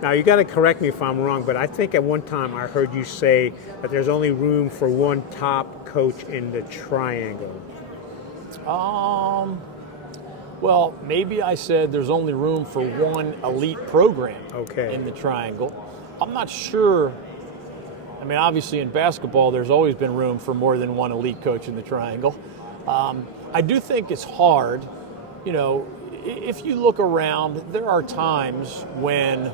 Now, you got to correct me if I'm wrong, but I think at one time I heard you say that there's only room for one top coach in the triangle. Well, maybe I said there's only room for one elite program in the triangle. I'm not sure. I mean, obviously in basketball, there's always been room for more than one elite coach in the triangle. I do think it's hard. You know, if you look around, there are times when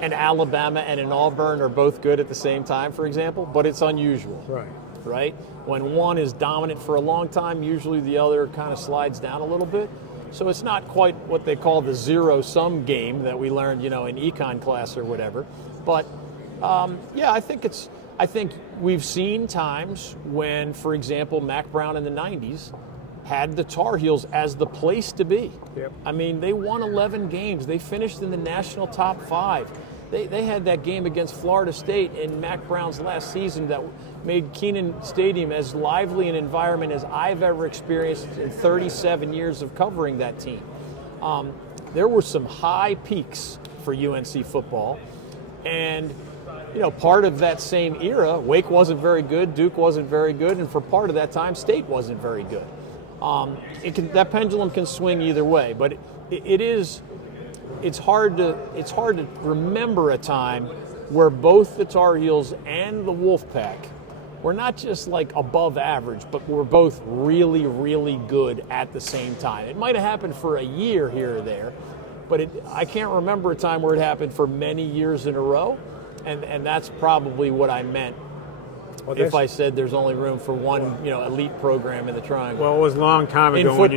an Alabama and an Auburn are both good at the same time, for example, but it's unusual. Right? When one is dominant for a long time, usually the other kind of slides down a little bit. So it's not quite what they call the zero-sum game that we learned, you know, in econ class or whatever. But yeah, I think we've seen times when, for example, Mac Brown in the 90s had the Tar Heels as the place to be. I mean, they won 11 games. They finished in the national top 5. They had that game against Florida State in Mac Brown's last season that made Kenan Stadium as lively an environment as I've ever experienced in 37 years of covering that team. There were some high peaks for UNC football, and you know, part of that same era, Wake wasn't very good, Duke wasn't very good, and for part of that time, State wasn't very good. That pendulum can swing either way, but it's hard to remember a time where both the Tar Heels and the Wolfpack were not just like above average, but were both really, really good at the same time. It might have happened for a year here or there, but I can't remember a time where it happened for many years in a row, and that's probably what I meant. Well, if I said there's only room for one, you know, elite program in the triangle. Well, it was a long time ago when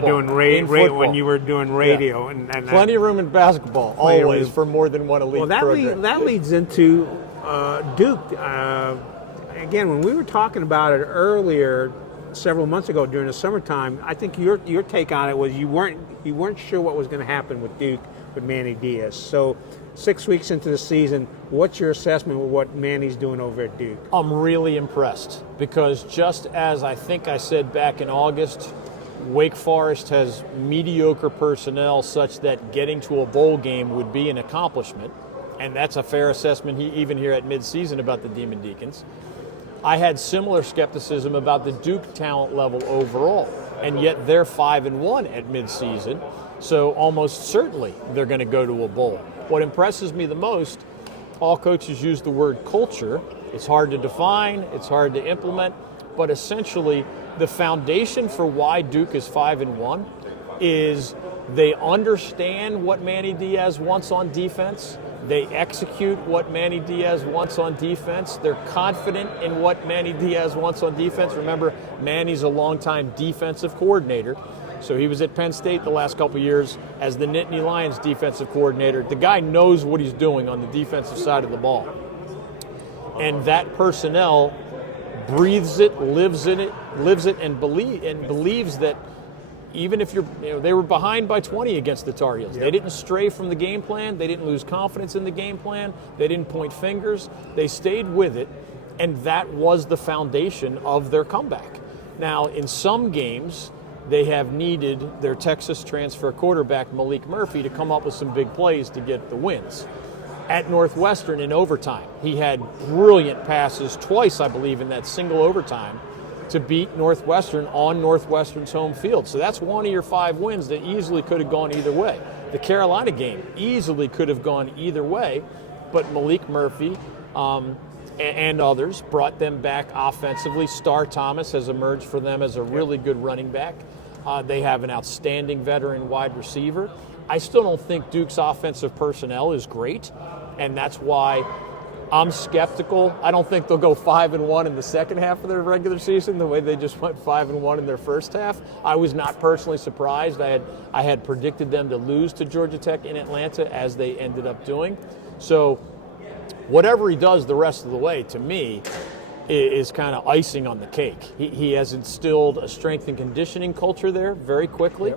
when you were doing radio, and plenty of room in basketball always for more than one elite program. That leads into Duke. Again, when we were talking about it earlier, several months ago during the summertime, I think your take on it was you weren't sure what was going to happen with Duke with Manny Diaz. So 6 weeks into the season, what's your assessment of what Manny's doing over at Duke? I'm really impressed because just as I think I said back in August, Wake Forest has mediocre personnel such that getting to a bowl game would be an accomplishment, and that's a fair assessment even here at midseason about the Demon Deacons. I had similar skepticism about the Duke talent level overall, and yet they're 5-1 at midseason, so almost certainly they're going to go to a bowl. What impresses me the most, all coaches use the word culture. It's hard to define, it's hard to implement, but essentially the foundation for why Duke is 5-1 is they understand what Manny Diaz wants on defense. They execute what Manny Diaz wants on defense. They're confident in what Manny Diaz wants on defense. Remember, Manny's a longtime defensive coordinator. So he was at Penn State the last couple of years as the Nittany Lions defensive coordinator. The guy knows what he's doing on the defensive side of the ball. And that personnel breathes it, lives it, and believes that even if they were behind by 20 against the Tar Heels. They didn't stray from the game plan. They didn't lose confidence in the game plan. They didn't point fingers. They stayed with it, and that was the foundation of their comeback. Now, in some games, they have needed their Texas transfer quarterback, Malik Murphy, to come up with some big plays to get the wins. At Northwestern in overtime, he had brilliant passes twice, I believe, in that single overtime to beat Northwestern on Northwestern's home field. So that's one of your 5 wins that easily could have gone either way. The Carolina game easily could have gone either way, but Malik Murphy and others brought them back offensively. Star Thomas has emerged for them as a really good running back. They have an outstanding veteran wide receiver. I still don't think Duke's offensive personnel is great, and that's why I'm skeptical. I don't think they'll go 5-1 in the second half of their regular season the way they just went 5-1 in their first half. I was not personally surprised. I had predicted them to lose to Georgia Tech in Atlanta, as they ended up doing. So whatever he does the rest of the way, to me, is kind of icing on the cake. He has instilled a strength and conditioning culture there very quickly.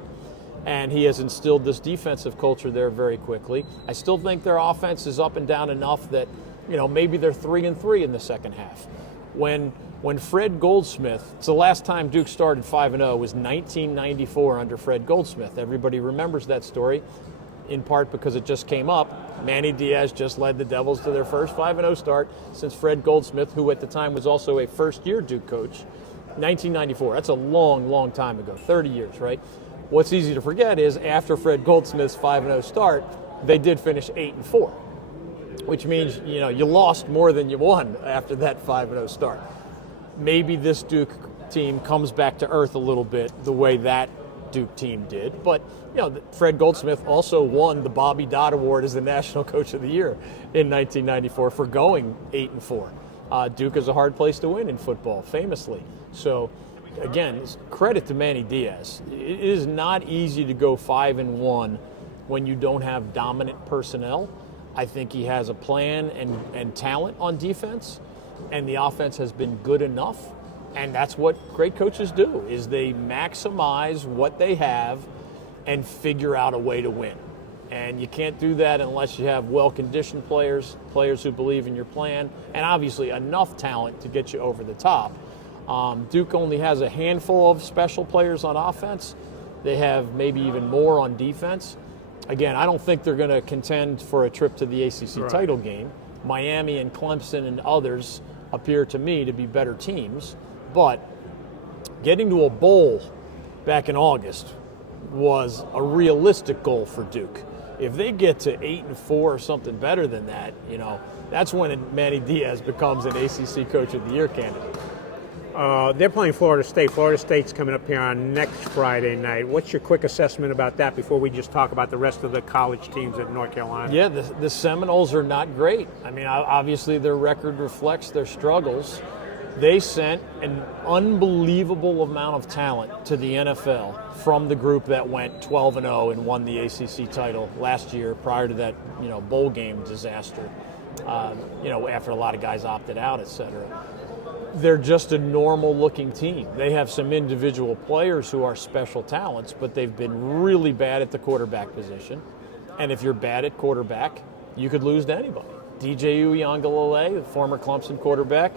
And he has instilled this defensive culture there very quickly. I still think their offense is up and down enough that, maybe they're 3-3 in the second half. When Fred Goldsmith, it's the last time Duke started 5-0, was 1994 under Fred Goldsmith. Everybody remembers that story. in part because it just came up. Manny Diaz just led the Devils to their first 5-0 start since Fred Goldsmith, who at the time was also a first-year Duke coach, 1994. That's a long, long time ago, 30 years, right? What's easy to forget is after Fred Goldsmith's 5-0 start, they did finish 8-4, which means, you lost more than you won after that 5-0 start. Maybe this Duke team comes back to earth a little bit the way that Duke team did, but Fred Goldsmith also won the Bobby Dodd Award as the National Coach of the Year in 1994 for going 8-4. Duke is a hard place to win in football, famously. So, again, credit to Manny Diaz. It is not easy to go 5-1 when you don't have dominant personnel. I think he has a plan and talent on defense, and the offense has been good enough. And that's what great coaches do, is they maximize what they have and figure out a way to win. And you can't do that unless you have well-conditioned players who believe in your plan, and obviously enough talent to get you over the top. Duke only has a handful of special players on offense. They have maybe even more on defense. Again, I don't think they're going to contend for a trip to the ACC title game. Miami and Clemson and others appear to me to be better teams. But getting to a bowl back in August was a realistic goal for Duke. If they get to 8-4 or something better than that, that's when Manny Diaz becomes an ACC Coach of the Year candidate. They're playing Florida State. Florida State's coming up here on next Friday night. What's your quick assessment about that before we just talk about the rest of the college teams at North Carolina? Yeah, the Seminoles are not great. I mean, obviously their record reflects their struggles. They sent an unbelievable amount of talent to the NFL from the group that went 12-0 and won the ACC title last year prior to that, bowl game disaster, after a lot of guys opted out, et cetera. They're just a normal-looking team. They have some individual players who are special talents, but they've been really bad at the quarterback position. And if you're bad at quarterback, you could lose to anybody. DJ Uiagalelei, the former Clemson quarterback,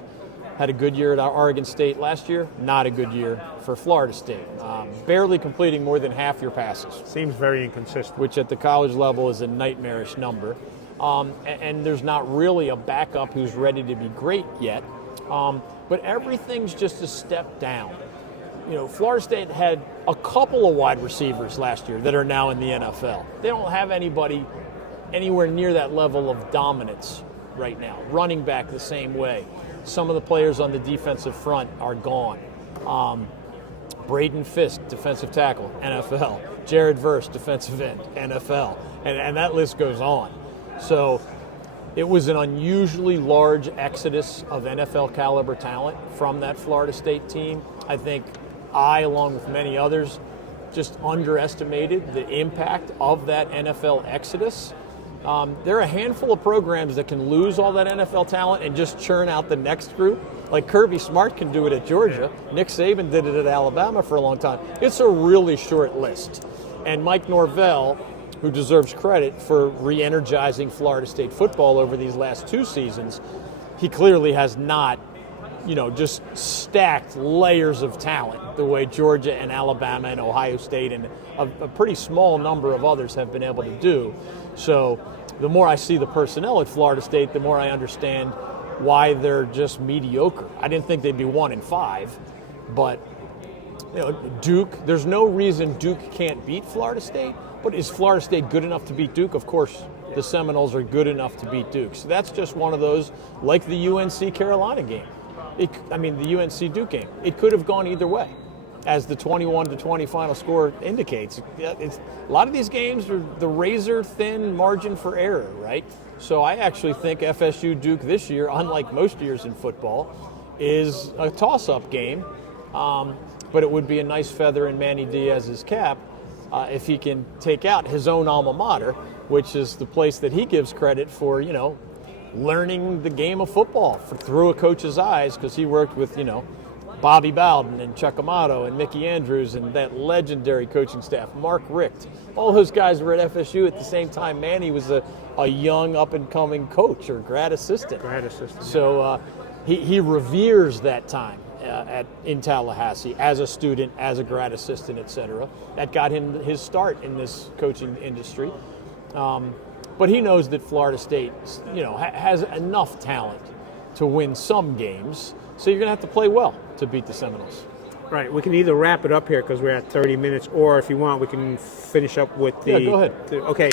had a good year at Oregon State last year. Not a good year for Florida State. Barely completing more than half your passes. Seems very inconsistent. Which at the college level is a nightmarish number. And there's not really a backup who's ready to be great yet. But everything's just a step down. Florida State had a couple of wide receivers last year that are now in the NFL. They don't have anybody anywhere near that level of dominance right now. Running back the same way. Some of the players on the defensive front are gone. Braden Fisk, defensive tackle, NFL. Jared Verse, defensive end, NFL. And that list goes on. So it was an unusually large exodus of NFL caliber talent from that Florida State team. I think I, along with many others, just underestimated the impact of that NFL exodus. There are a handful of programs that can lose all that NFL talent and just churn out the next group. Like Kirby Smart can do it at Georgia. Nick Saban did it at Alabama for a long time. It's a really short list. And Mike Norvell, who deserves credit for re-energizing Florida State football over these last 2 seasons, he clearly has not, just stacked layers of talent the way Georgia and Alabama and Ohio State and a pretty small number of others have been able to do. So the more I see the personnel at Florida State, the more I understand why they're just mediocre. I didn't think they'd be 1-5, but Duke, there's no reason Duke can't beat Florida State, but is Florida State good enough to beat Duke? Of course, the Seminoles are good enough to beat Duke. So that's just one of those, like the UNC Carolina game. The UNC Duke game. It could have gone either way, as the 21-20 final score indicates. A lot of these games are the razor-thin margin for error, right? So I actually think FSU Duke this year, unlike most years in football, is a toss-up game. But it would be a nice feather in Manny Diaz's cap if he can take out his own alma mater, which is the place that he gives credit for, learning the game of football through a coach's eyes, because he worked with, Bobby Bowden and Chuck Amato and Mickey Andrews and that legendary coaching staff, Mark Richt. All those guys were at FSU at the same time. Manny was a young up-and-coming coach or grad assistant. So he reveres that time in Tallahassee as a student, as a grad assistant, et cetera. That got him his start in this coaching industry. But he knows that Florida State, has enough talent to win some games. So you're going to have to play well to beat the Seminoles. Right. We can either wrap it up here because we're at 30 minutes, or if you want, we can finish up with the. Yeah, go ahead. Okay.